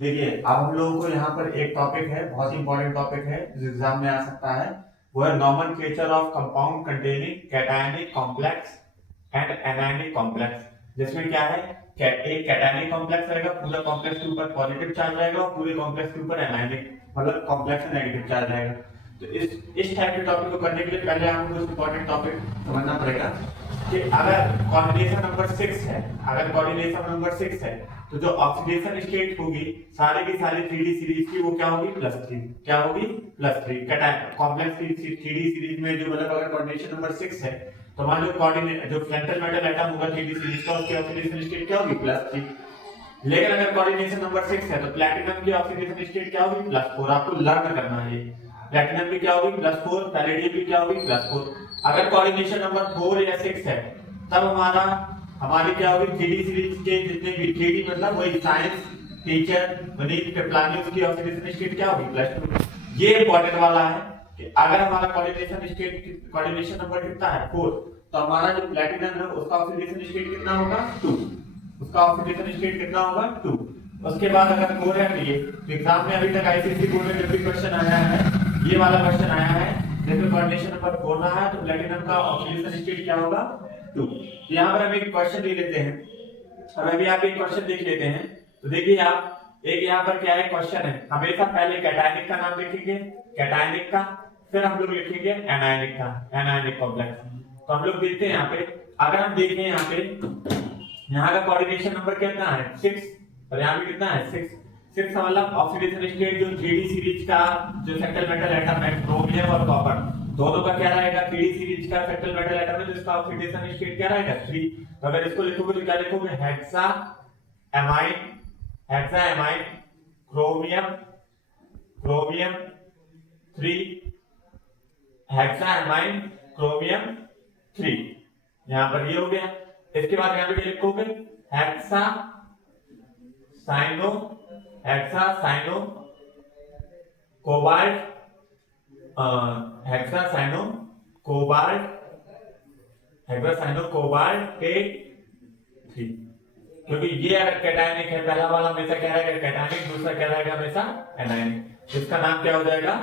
देखिए अब हम लोगों को यहाँ पर एक टॉपिक है, बहुत ही इंपॉर्टेंट टॉपिक है जो एग्जाम में आ सकता है। वो है nomenclature of compound containing cationic complex and anionic complex. जिसमें क्या है, एक कैटायनिक कॉम्प्लेक्स रहेगा, पूरा कॉम्प्लेक्स के ऊपर पॉजिटिव चार्ज रहेगा और पूरे कॉम्प्लेक्स के ऊपर एनायनिक मतलब कॉम्प्लेक्स में नेगेटिव चार्ज रहेगा। तो इस टाइप के टॉपिक को करने के लिए पहले हमको इस इंपॉर्टेंट टॉपिक समझना पड़ेगा कि अगर कोऑर्डिनेशन नंबर 6 है, अगर कोऑर्डिनेशन नंबर 6 है तो जो ऑक्सीडेशन स्टेट होगी सारी की सारी 3D सीरीज की वो क्या होगी, +3। क्या होगी, +3। कॉम्प्लेक्स की 3D सीरीज में जो मतलब अगर कोऑर्डिनेशन नंबर 6 है तो मान लो कोऑर्डिनेट जो सेंट्रल मेटल एटम होगा 3D सीरीज का, उसकी ऑक्सीडेशन स्टेट क्या होगी, +3। लेकिन अगर कोऑर्डिनेशन नंबर 6 है तो प्लैटिनम की ऑक्सीडेशन स्टेट क्या होगी, +4। आपको लर्न करना है ये। प्लैटिनम की क्या होगी, +4। पैलेडियम की क्या होगी, +4। अगर कोऑर्डिनेशन नंबर 4 या 6 है तब हमारी क्या होगी, 3D सीरीज के जितने भी 3D मतलब वही साइंस टीचर वनीत पेपलानी उसकी ऑक्सीडेशन स्टेट क्या होगी, +2। ये इंपॉर्टेंट वाला है कि अगर हमारा कोऑर्डिनेशन नंबर कितना है, 4, तो हमारा जो प्लैटिनम है उसका ऑक्सीडेशन स्टेट कितना होगा, 2। उसका ऑक्सीडेशन स्टेट कितना होगा, 2। उसके बाद अगर 4 है तो ये एग्जाम में अभी तक आईसीएसई बोर्ड में जब भी क्वेश्चन आया है, ये वाला क्वेश्चन आया है, जैसे कोऑर्डिनेशन नंबर 4 ना है तो प्लैटिनम का ऑक्सीडेशन स्टेट क्या होगा, 2। यहाँ पर हम एक क्वेश्चन ले लेते हैं और अभी आप एक क्वेश्चन देख लेते हैं। तो देखिए आप, एक यहाँ पर क्या है क्वेश्चन है, हमेशा पहले कैटायनिक का नाम लिखेंगे, कैटायनिक का, फिर हम लोग लिखेंगे एनायनिक का, एनायनिक कॉम्प्लेक्स। तो हम लोग देखते हैं यहाँ पे, अगर हम देखें यहाँ पे, यहाँ का कोऑर्डिनेशन नंबर कितना है, 6, और यहाँ पे कितना है, 6। 6 का मतलब ऑक्सीडेशन स्टेट जो 3D सीरीज का जो सेंट्रल मेटल एटम है क्रोमियम और कॉपर दोनों का क्या रहेगा, 3D सीरीज का सेंट्रल मेटल एटम है जिसका ऑक्सीडेशन स्टेट क्या रहेगा, 3। तो अगर इसको लिखोगे तो क्या लिखोगे, hexa amine chromium chromium 3, hexa amine chromium 3। यहां पर ये हो गया। इसके बाद यहां पे क्या लिखोगे, hexa cyano cobalt, hexa cyano cobalt के 3। क्योंकि ये अगर कैटायनिक है, पहला वाला हमेशा क्या रहेगा, कैटायनिक, दूसरा क्या रहेगा, हमेशा एनायनिक। इसका नाम क्या हो जाएगा,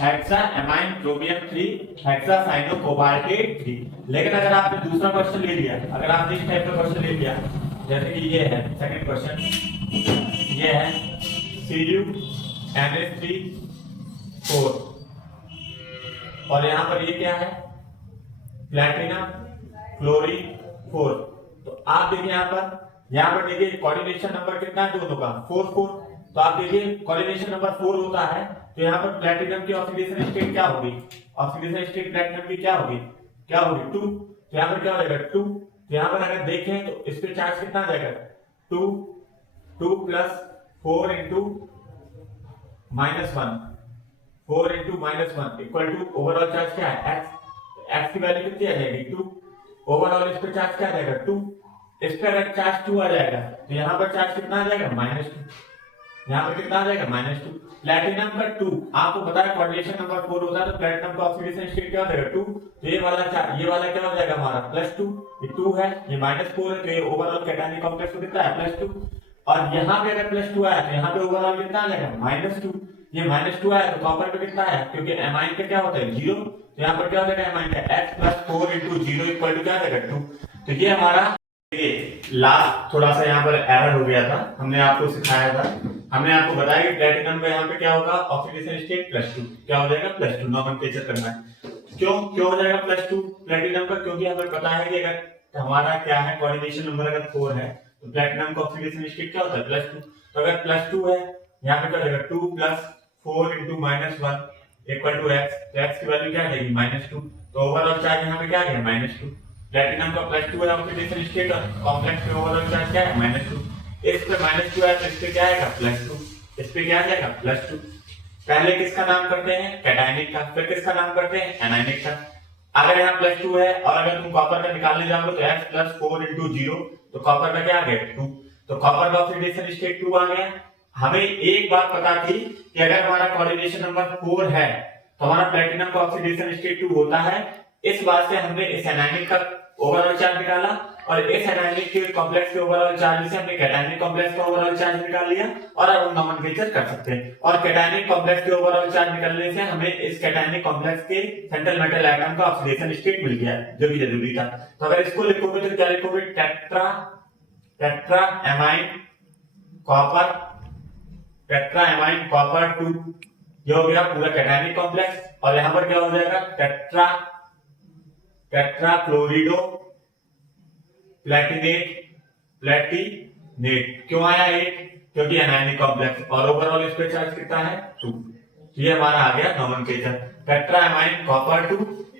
hexa amine chromium 3 hexa cyano cobaltate 3। लेकिन अगर आपने दूसरा क्वेश्चन ले लिया, अगर आपने इस टाइप का क्वेश्चन ले लिया, जैसे कि ये है सेकंड क्वेश्चन, ये है CuNH3 4 और यहां पर ये क्या है, प्लैटिनम क्लोरीन 4। तो आप देखिए यहाँ पर देखिए कोऑर्डिनेशन नंबर कितना है दोनों का, 4 4। तो आप देखिए कोऑर्डिनेशन नंबर 4 होता है तो यहाँ पर प्लैटिनम की ऑक्सीडेशन स्टेट क्या होगी, ऑक्सीडेशन स्टेट प्लैटिनम की क्या होगी, 2। तो यहाँ पर क्या हो जाएगा, 2। तो यहाँ पर अगर देखें तो इस पे चार्ज कितना आ जाएगा, 2 + 4 × -1, 4 × -1 इक्वल टू ओवरऑल चार्ज क्या है, x की वैल्यू कितनी आ जाएगी, 2। ओवरऑल इस पे चार्ज क्या आ जाएगा, 2। इस पे अगर चार्ज 2 आ जाएगा तो यहाँ पर चार्ज कितना आ जाएगा, -2। यहाँ पर कितना आ जाएगा, -2। प्लैटिनम का 2, आपको पता है कोऑर्डिनेशन नंबर 4 होता है तो प्लैटिनम का ऑक्सीडेशन स्टेट क्या हो जाएगा, 2। तो ये वाला क्या हो जाएगा हमारा, +2। ये 2 है, ये -4 है, तो ये ओवरऑल कैटायनिक कॉम्प्लेक्स को कितना है, +2। और यहाँ पे अगर +2 आया तो यहाँ पे ओवरऑल कितना आ जाएगा, -2। ये -2 आया तो कॉपर पे कितना है, क्योंकि एमाइन का क्या होता है, 0। तो यहाँ पर क्या हो जाएगा, एमाइन का x + 4 × 0 इक्वल टू क्या आ जाएगा, 2। तो ये हमारा लास्ट थोड़ा सा यहाँ पर एरर हो गया था, हमने आपको सिखाया था, हमने आपको बताया कि प्लैटिनम में यहाँ पे क्या होगा, ऑक्सीडेशन स्टेट +2 क्या हो जाएगा, +2 नॉमेनक्लेचर करना है। क्यों हो जाएगा +2 प्लैटिनम का, क्योंकि हमें पता है कि अगर हमारा क्या है कोऑर्डिनेशन नंबर अगर 4 है तो प्लैटिनम का ऑक्सीडेशन स्टेट क्या होता है, +2। तो अगर +2 है यहाँ पे क्या हो जाएगा, 2 + 4 × -1 इक्वल टू x। तो x की वैल्यू क्या आ जाएगी, -2। तो ओवरऑल चार्ज यहाँ पे क्या आ गया, -2। प्लैटिनम का +2 है ऑक्सीडेशन स्टेट और कॉम्प्लेक्स में ओवरऑल चार्ज क्या है, -2। इस पे -2 है तो इस पे क्या आएगा, +2। इस पे क्या आ जाएगा, +2। पहले किसका नाम करते हैं, कैटायनिक का, फिर किसका नाम करते हैं, एनायनिक का। अगर यहाँ +2 है और अगर तुम कॉपर का निकालने जाओगे तो x + 4 × 0, तो कॉपर का क्या आ गया, 2। तो कॉपर का ऑक्सीडेशन स्टेट 2 आ गया। हमें एक बात पता थी कि अगर हमारा कोऑर्डिनेशन नंबर 4 है तो हमारा प्लैटिनम का ऑक्सीडेशन स्टेट 2 होता है। इस बात से हमने इस एनायनिक का ओवरऑल चार्ज निकाला और इस एनायनिक के कॉम्प्लेक्स के ओवरऑल चार्ज से हमने कैटायनिक कॉम्प्लेक्स का ओवरऑल चार्ज निकाल लिया और अब हम नोमेनक्लेचर कर सकते हैं। और कैटायनिक कॉम्प्लेक्स के ओवरऑल चार्ज निकालने से हमें इस कैटायनिक कॉम्प्लेक्स के सेंट्रल मेटल आइटम का ऑक्सीडेशन स्टेट मिल गया, जो कि जरूरी था। तो अगर इसको लिखोगे तो क्या लिखोगे, टेट्रा एमाइन कॉपर 2, ये हो गया पूरा कैटायनिक कॉम्प्लेक्स। और यहां पर क्या हो जाएगा, टेट्रा क्लोरिडो प्लेटिनेट। क्यों आया 8? क्योंकि एनायनिक कॉम्प्लेक्स और ओवरऑल इस पे चार्ज कितना है 2। ये हमारा आ गया नोमेनक्लेचर, टेट्रा एमाइन कॉपर 2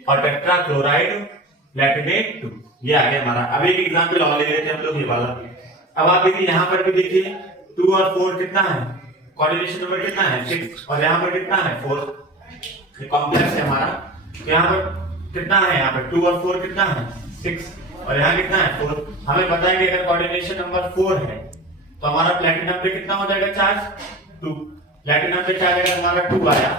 और टेट्रा क्लोराइड प्लेटिनेट 2। ये आ गया हमारा। अब एक एग्जांपल और ले लेते हैं हम लोग, ये वाला। अब आप देखिए यहां पर भी देखिए 2 और 4 कितना है, कोऑर्डिनेशन नंबर कितना है 6 और यहां पर कितना है 4। ये कॉम्प्लेक्स है हमारा। यहां पर कितना है, यहां पर 2 और 4 कितना है 6 और यहाँ कितना है 4। हमें पता है कि अगर कोऑर्डिनेशन नंबर 4 है तो हमारा प्लैटिनम पे कितना हो जाएगा चार्ज 2। प्लैटिनम पे चार्ज अगर हमारा 2 आया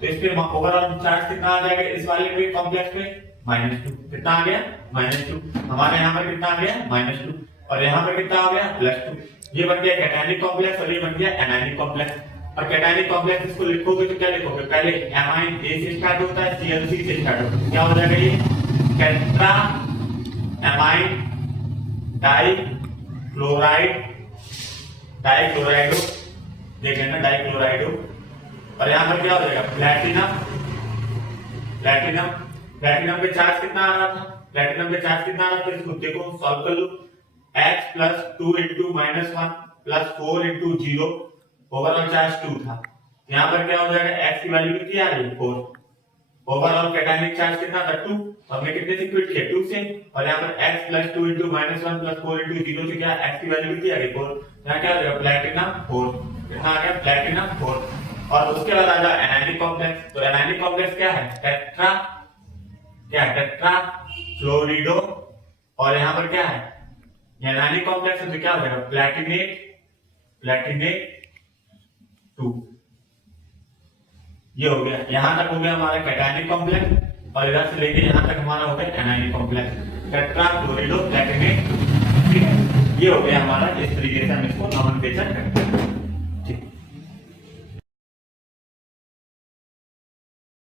तो इस पे ओवरऑल चार्ज कितना आ जाएगा, इस वाले पे कॉम्प्लेक्स पे -2। कितना आ गया -2। हमारे यहाँ पर कितना आ गया -2 और यहाँ पर कितना आ गया +2। ये बन गया कैटायनिक कॉम्प्लेक्स और ये बन गया एनायनिक कॉम्प्लेक्स। और कैटायनिक कॉम्प्लेक्स इसको लिखोगे तो क्या लिखोगे, पहले एमाइन ए से स्टार्ट होता है, Cl3 से स्टार्ट होता है। क्या हो जाएगा ये टेट्रा एमाइन डाइक्लोराइडो, देख लेना डाइक्लोराइडो। और यहाँ पर क्या हो जाएगा प्लैटिनम पे चार्ज कितना आ रहा था, प्लैटिनम पे चार्ज कितना आ रहा था, इसको देखो सॉल्व कर लो। H + 2 × -1 + 4 × 0 ओवरऑल चार्ज 2 था। यहाँ पर क्या हो जाएगा, X की वैल्यू कितनी आ रही है 4। ओवरऑल कैटायनिक चार्ज कितना था 2, हमने कितने से क्विट किया 2 से। और यहाँ पर X + 2 × -1 + 4 × 0 से क्या X की वैल्यू कितनी आ गई 4। यहाँ क्या हो जाएगा प्लैटिनम 4, कितना आ गया प्लैटिनम 4। और उसके बाद आ जाए एनायनिक कॉम्प्लेक्स। तो एनायनिक कॉम्प्लेक्स क्या है, टेट्रा फ्लोरिडो और यहाँ पर क्या है एनायनिक कॉम्प्लेक्स है तो क्या हो जाएगा प्लैटिनेट 2। ये हो गया, यहां तक हो गया हमारा कैटायनिक कॉम्प्लेक्स और इधर से लेके यहां तक हमारा हो गया एनायनिक कॉम्प्लेक्स टेट्रा क्लोरिडो प्लैटिनेट। ठीक है, ये हो गया हमारा। इस तरीके से हम इसको नोमेनक्लेचर करते हैं।